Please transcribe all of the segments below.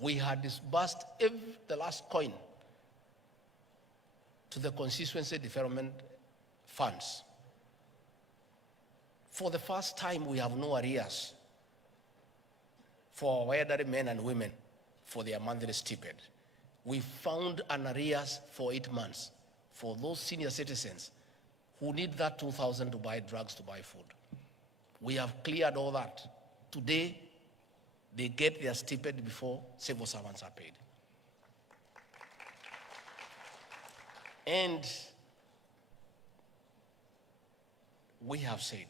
We had disbursed the last coin to the constituency development funds. For the first time, we have no arrears for our elderly men and women for their monthly stipend. We found an arrears for 8 months for those senior citizens who need that 2,000 to buy drugs, to buy food. We have cleared all that. Today, they get their stipend before civil servants are paid. And we have said,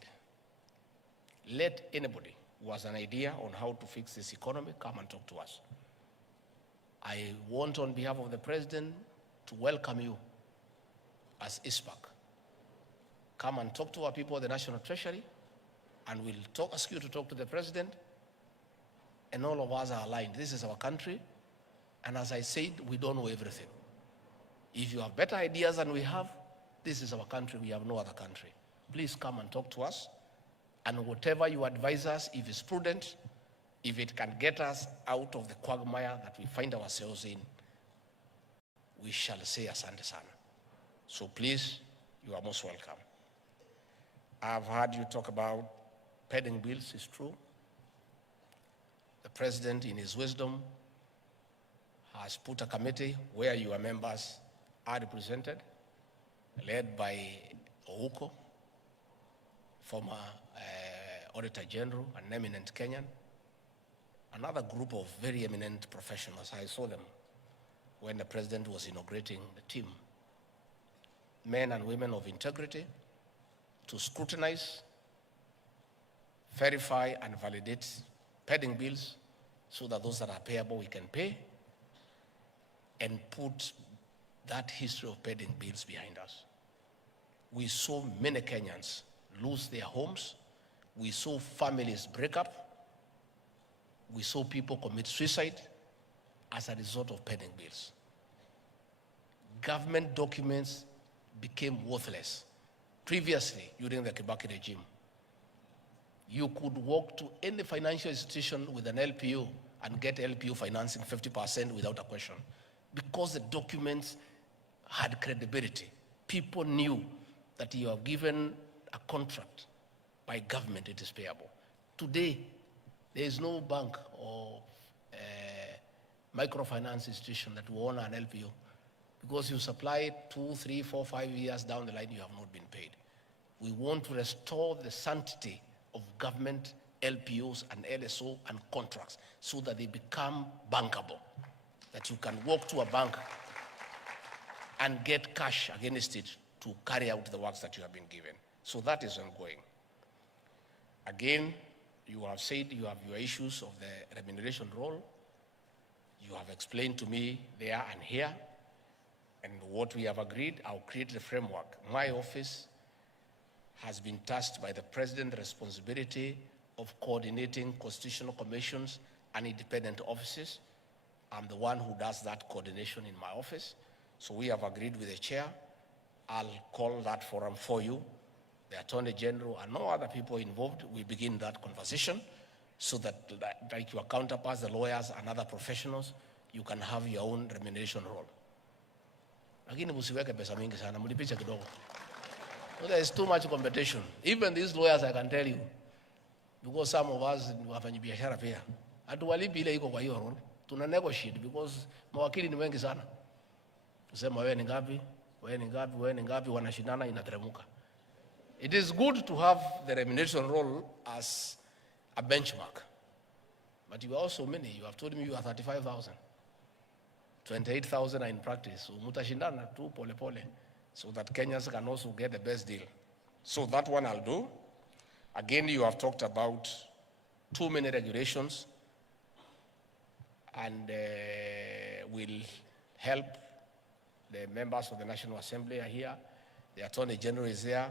let anybody who has an idea on how to fix this economy come and talk to us. I want, on behalf of the President, to welcome you as ISPAC. Come and talk to our people at the National Treasury, and we'll ask you to talk to the President, and all of us are aligned. This is our country, and as I said, we don't know everything. If you have better ideas than we have, this is our country, we have no other country. Please come and talk to us, and whatever you advise us, if it's prudent, if it can get us out of the quagmire that we find ourselves in, we shall say asante sana. So please, you are most welcome. I've heard you talk about pending bills. It's true. The President, in his wisdom, has put a committee where your members are represented, led by Uhuru, former Auditor General, an eminent Kenyan, another group of very eminent professionals. I saw them when the President was inaugurating the team. Men and women of integrity to scrutinize, verify, and validate pending bills so that those that are payable we can pay, and put that history of pending bills behind us. We saw many Kenyans lose their homes. We saw families break up. We saw people commit suicide as a result of pending bills. Government documents became worthless. Previously, during the Kibaki regime, you could walk to any financial institution with an LPO and get LPO financing 50% without a question, because the documents had credibility. People knew that you are given a contract by government, it is payable. Today, there is no bank or microfinance institution that will honor an LPO, because you supply 2, 3, 4, 5 years down the line, you have not been paid. We want to restore the sanctity of government LPOs and LSO and contracts so that they become bankable, that you can walk to a bank and get cash against it to carry out the works that you have been given. So that is ongoing. Again, you have said you have your issues of the remuneration role. You have explained to me there and here, and what we have agreed, I'll create the framework. My office has been tasked by the President the responsibility of coordinating constitutional commissions and independent offices. I'm the one who does that coordination in my office. So we have agreed with the chair. I'll call that forum for you, the Attorney General and no other people involved. We begin that conversation so that, like your counterparts, the lawyers and other professionals, you can have your own remuneration role. Lakini msiweke pesa mingi sana, mlipisha kidogo. There is too much competition. Even these lawyers, I can tell you, because some of us wafanyi biashara pia, hatuwalipi ile iko kwa hiyo role. Tuna negotiate because mawakili ni wengi sana. Tusema wewe ni ngapi, wewe ni ngapi, wewe ni ngapi, wanashindana inateremuka. It is good to have the remuneration role as a benchmark. But you are also many. You have told me you are 35,000. 28,000 are in practice. So mutashindana tu pole pole, so that Kenyans can also get the best deal. So that one I'll do. Again, you have talked about too many regulations, and will help. The members of the National Assembly are here. The Attorney General is there.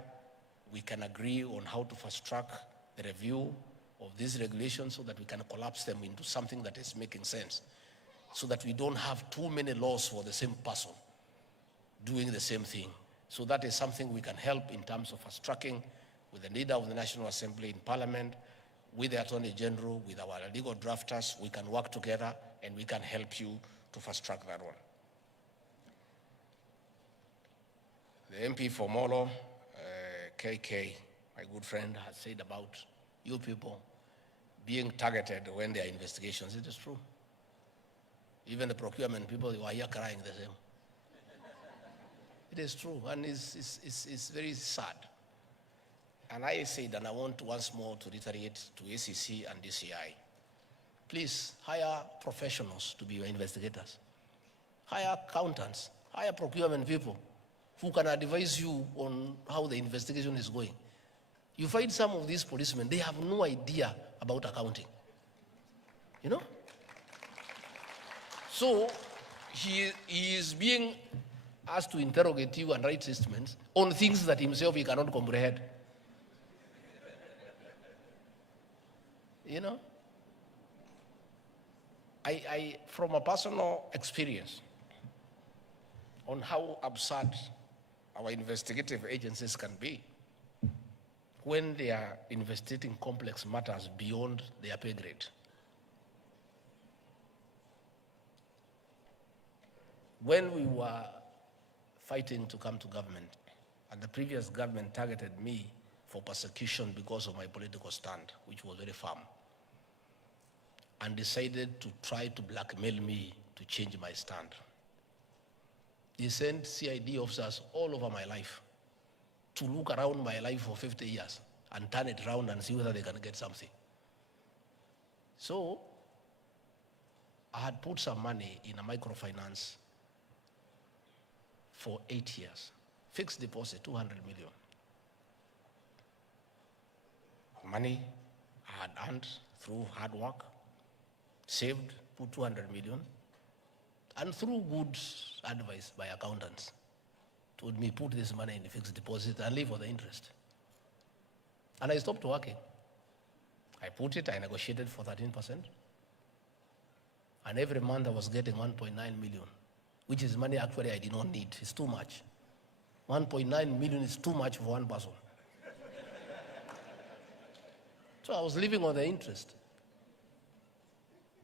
We can agree on how to fast track the review of these regulations so that we can collapse them into something that is making sense, so that we don't have too many laws for the same person doing the same thing. So that is something we can help in terms of fast tracking with the leader of the National Assembly in Parliament, with the Attorney General, with our legal drafters. We can work together and we can help you to fast track that one. The MP for Molo, KK, my good friend, has said about you people being targeted when there are investigations. It is true. Even the procurement people were here crying the same. It is true, and it's very sad. And I said, and I want once more to reiterate to ACC and DCI, please hire professionals to be your investigators. Hire accountants, hire procurement people who can advise you on how the investigation is going. You find some of these policemen, they have no idea about accounting. You know? So he is being asked to interrogate you and write statements on things that himself he cannot comprehend. You know? I from a personal experience on how absurd our investigative agencies can be when they are investigating complex matters beyond their pay grade. When we were fighting to come to government, and the previous government targeted me for persecution because of my political stand, which was very firm, and decided to try to blackmail me to change my stand. They sent CID officers all over my life to look around my life for 50 years and turn it around and see whether they can get something. So I had put some money in a microfinance for 8 years. Fixed deposit, 200 million. Money I had earned through hard work, saved, put 200 million, and through good advice by accountants, told me put this money in the fixed deposit and leave for the interest. And I stopped working. I put it, I negotiated for 13%. And every month I was getting 1.9 million, which is money actually I did not need. It's too much. 1.9 million is too much for one person. So I was living on the interest.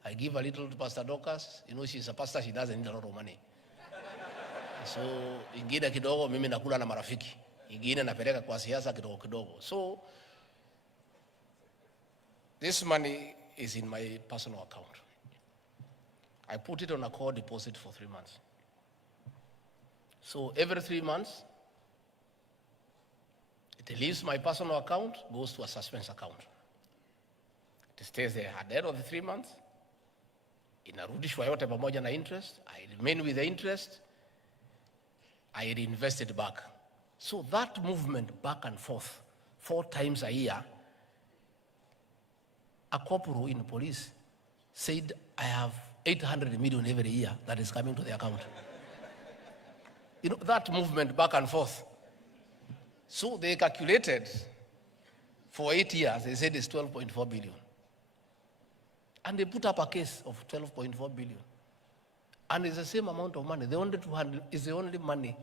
I give a little to Pastor Dorcas. You know, she's a pastor, she doesn't need a lot of money. So, ingine kidogo, mimi nakula na marafiki. Ingine napeleka kwa siasa kidogo kidogo. So, this money is in my personal account. I put it on a core deposit for 3 months. So, every 3 months, it leaves my personal account, goes to a suspense account. It stays there at the end of the 3 months. Inarudishwa yote pamoja na interest. I remain with the interest. I reinvest it back. So that movement back and forth 4 times a year, a corporal in police said, I have 800 million every year that is coming to the account. You know, that movement back and forth. So they calculated for 8 years, they said it's 12.4 billion. And they put up a case of 12.4 billion. And it's the same amount of money. The only 200 is the only money.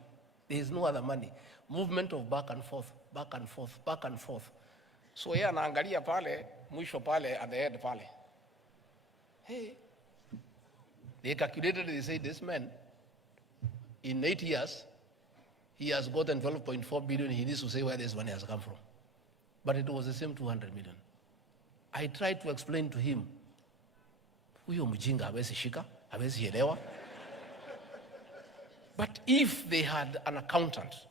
There is no other money. Movement of back and forth, back and forth, back and forth. So here anaangalia pale, mwisho pale, at the head pale. Hey, they calculated, they say this man, in 8 years, he has gotten 12.4 billion. He needs to say where this money has come from. But it was the same 200 million. I tried to explain to him, huyo mjinga hawezi shika, hawezi elewa. But if they had an accountant